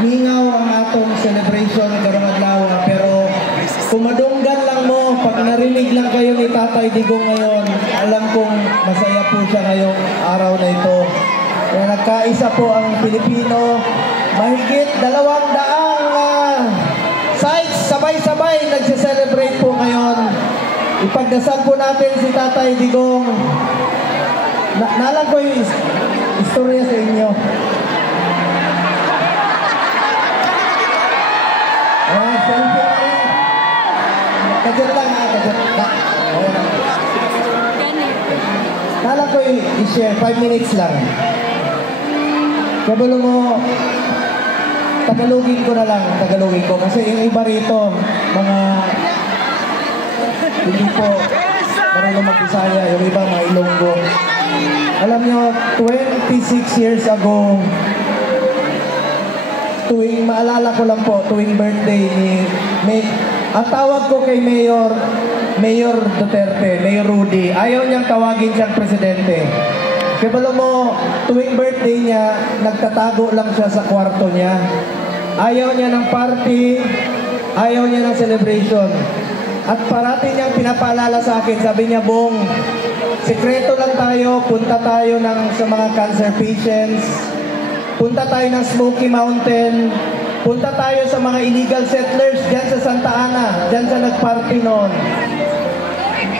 mingaw ang atong celebration karong adlaw, pero kumadunggan lang mo pag narinig lang kayo ni Tatay Digong ngayon, alam kong masaya po siya ngayong araw na ito. Kaya nagkaisa po ang Pilipino, mahigit 200 sites sabay-sabay nagse-celebrate po ngayon. Ipagdasal po natin si Tatay Digong. Naalam ko yung istorya sa inyo. Selfie na rin. Kadyan lang ha, kadyan lang. Naalam ko yung i-share, 5 minutes lang. Kabalo mo, Tagalogin ko na lang, Tagalogin ko. Kasi yung iba rito, mga hindi po marunong mag-Bisaya, yung iba mga Ilonggo. Alam nyo, 26 years ago, tuwing, maalala ko lang po, tuwing birthday ni ang tawag ko kay Mayor Duterte, Mayor Rudy, ayaw niyang tawagin siyang presidente. Kaya mo, tuwing birthday niya, nagtatago lang siya sa kwarto niya. Ayaw niya ng party, ayaw niya ng celebration. At parati niyang pinapaalala sa akin, sabi niya, Bong, sekreto lang tayo, punta tayo sa mga cancer patients, punta tayo ng Smoky Mountain, punta tayo sa mga illegal settlers dyan sa Santa Ana, dyan sa nagparty noon.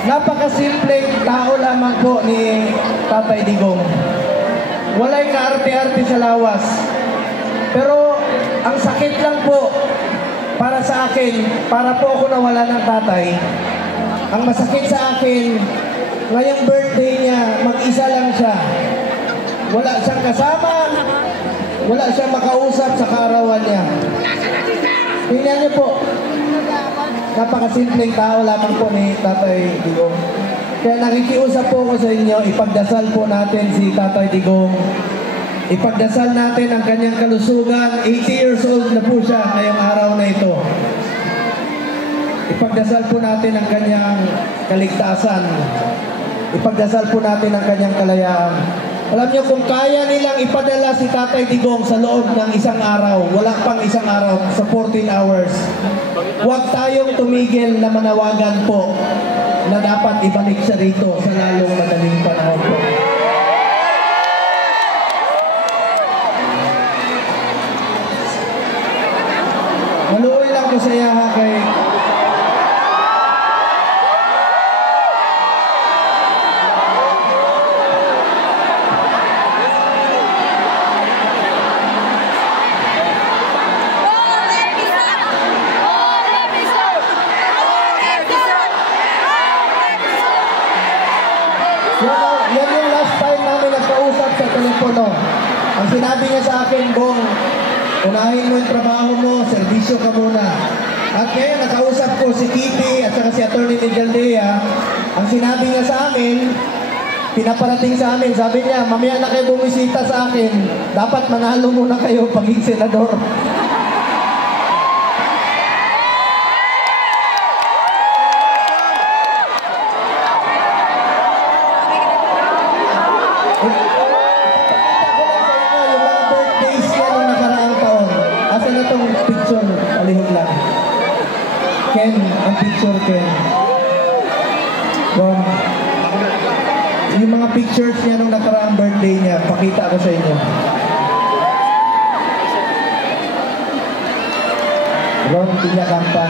Napakasimpleng tao lamang po ni Tatay Digong. Walay kaarte-arte sa lawas. Pero ang sakit lang po para sa akin, para po ako nawala ng tatay. Ang masakit sa akin, ngayong birthday niya, mag-isa lang siya. Wala siyang kasama, wala siyang makausap sa kaarawan niya. Tingnan niyo po, napakasimpleng tao lamang po ni Tatay Digong. Kaya nakikiusap po ko sa inyo, ipagdasal po natin si Tatay Digong. Ipagdasal natin ang kanyang kalusugan. 80 years old na po siya ngayong araw na ito. Ipagdasal po natin ang kanyang kaligtasan. Ipagdasal po natin ang kanyang kalayaan. Alam niyo, kung kaya nilang ipadala si Tatay Digong sa loob ng isang araw, wala pang isang araw, sa 14 hours, huwag tayong tumigil na manawagan po na dapat ibalik siya rito sa lalong madaling panahon po. Maluoy lang ko sa iya kay yan yung last time namin nagkausap sa telepono. Ang sinabi niya sa akin, Bong, unahin mo yung trabaho mo, serbisyo ka muna. At kaya nakausap ko si Kitty at saka si Atty. Nigaldea. Ang sinabi niya sa amin, pinaparating sa amin, sabi niya, mamaya na kayo bumisita sa akin, dapat manalo muna kayo paging senador. Ken, ang picture Ken. Bon, yung mga pictures niya nung nakaraang birthday niya, pakita ko sa inyo. Ron Piñacampa.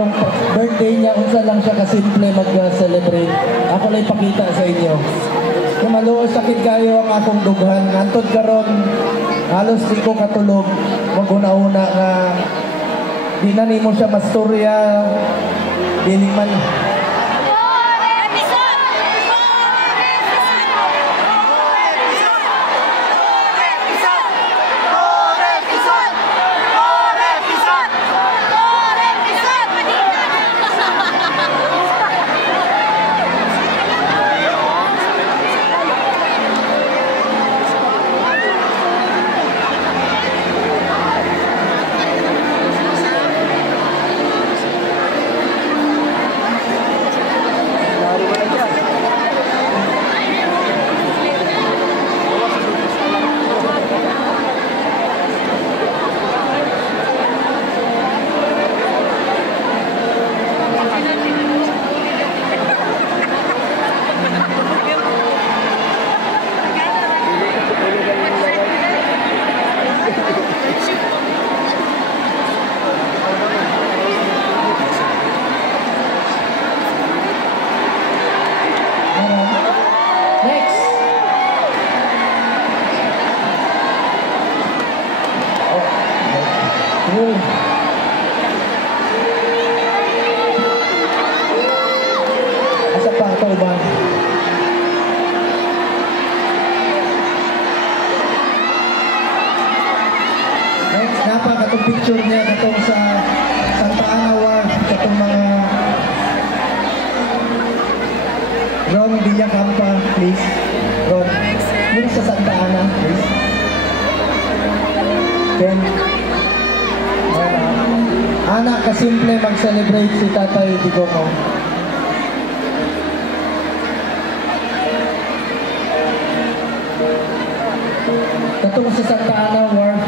katong birthday niya, unsa lang siya kasimple mag-celebrate. Ako lang ipakita sa inyo. Kung maluos sakit kayo ang akong dughan, antod karon halos di ko katulog. Maguna-una nga di na nimo siya mastorya, dili man. Asa pa ito ba? Next, napa katong picture niya katong sa Santa Ana Wharf, katong mga Ron Villacampa, please. Ron, muna sa Santa Ana, please. Then, anak kasimple mag-celebrate si Tatay Digong. Katong sa Santa Ana Wharf.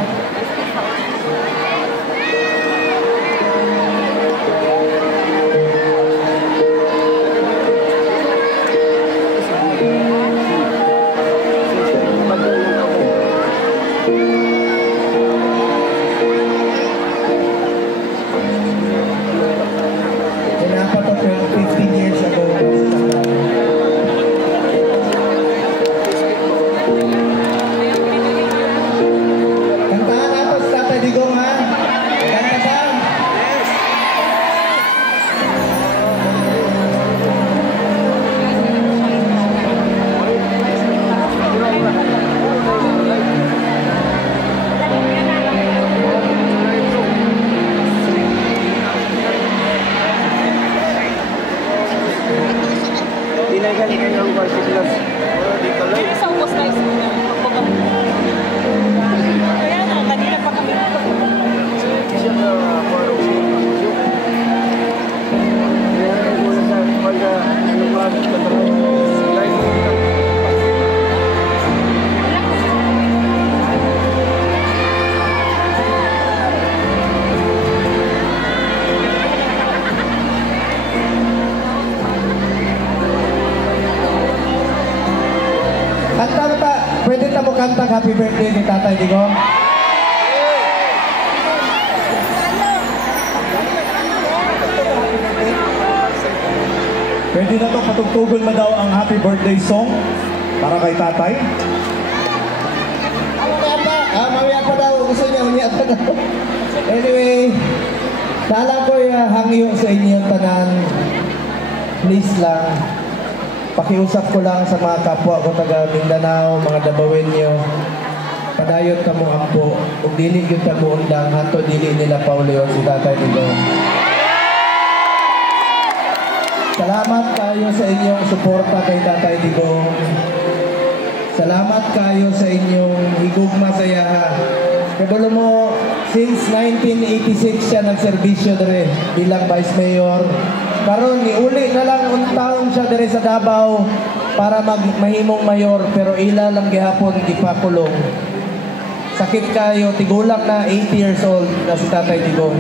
Pwede na mo kanta happy birthday ni Tatay Digong? Pwede na to patugtugon mo daw ang happy birthday song para kay Tatay. Mamaya pa daw. Gusto niya, mamaya pa daw. Anyway, tala ko hangyo sa inyong tanan. Please lang. Pakiusap ko lang sa mga kapwa ko taga Mindanao, mga Dabawenyo. Padayot ka mo ampo. Kung dili yun ka mo undang, hato dili nila Paulio si Tatay Digong. Salamat kayo sa inyong suporta kay Tatay Digong. Salamat kayo sa inyong higugma sa yaha. Kadulo mo, since 1986 siya nagserbisyo dire bilang Vice Mayor. Karon niuli na lang untaon siya dire sa Davao para mahimong mayor, pero ila lang gihapon gipakulong. Sakit kayo, tigulang na 80 years old na si Tatay Digong.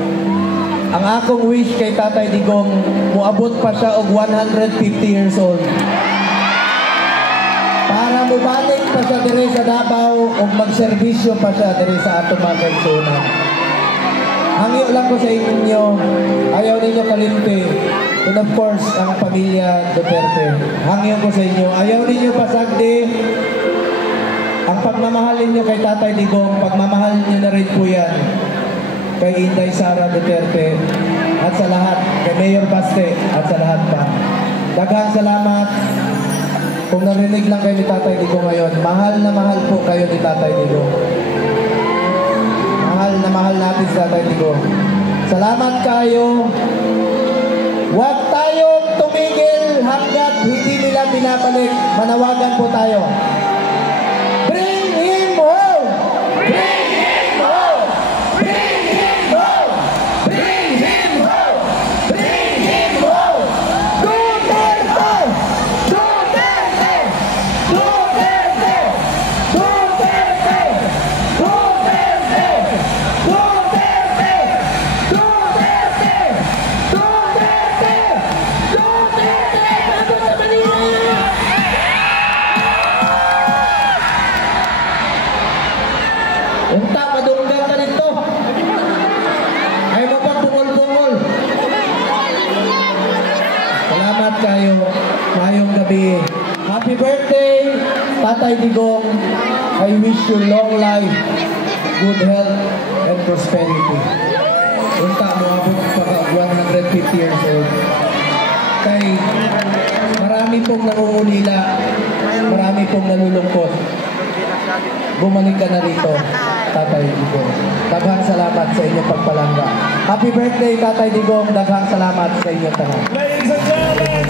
Ang akong wish kay Tatay Digong, muabot pa siya og 150 years old. Para mubalik pa siya dire sa Davao o magserbisyo pa siya dire sa atong mga kaigsunan. Hangyo lang ko sa inyo, ayaw ninyo Valente, and of course, ang pamilya Duterte. Hangyo ko sa inyo. Ayaw ninyo pasagdi. Ang pagmamahal ninyo kay Tatay Digong, pagmamahal niyo na rin po yan kay Inday Sara Duterte at sa lahat, kay Mayor Baste at sa lahat pa. Daghang salamat. Kung narinig lang kayo ni Tatay Digong ngayon, mahal na mahal po kayo ni Tatay Digong. Mahal na mahal natin si Tatay Digong. Salamat kayo. Huwag tayong tumigil hanggat hindi nila binabalik. Manawagan po tayo. Bring him home! Bring him home! Bring him home! Bring him home! Bring him home! Duterte! Duterte! Duterte! Duterte! Duterte! Duterte! Duterte! Duterte! Duterte! Bago sa Manila! Unta, madunggan ka nito. Ay mo pa bungol-bungol. Salamat kayo. Mayong gabi. Happy birthday, Tatay Digong. I wish you long life, good health, and prosperity. Unta mo abot pa 150 years old. Kay marami pong nangungulila, marami pong nalulungkot. Bumalik ka na rito, Tatay Digong. Daghang salamat sa inyong pagpalangga. Happy birthday, Tatay Digong. Daghang salamat sa inyong tanong. Ladies and gentlemen,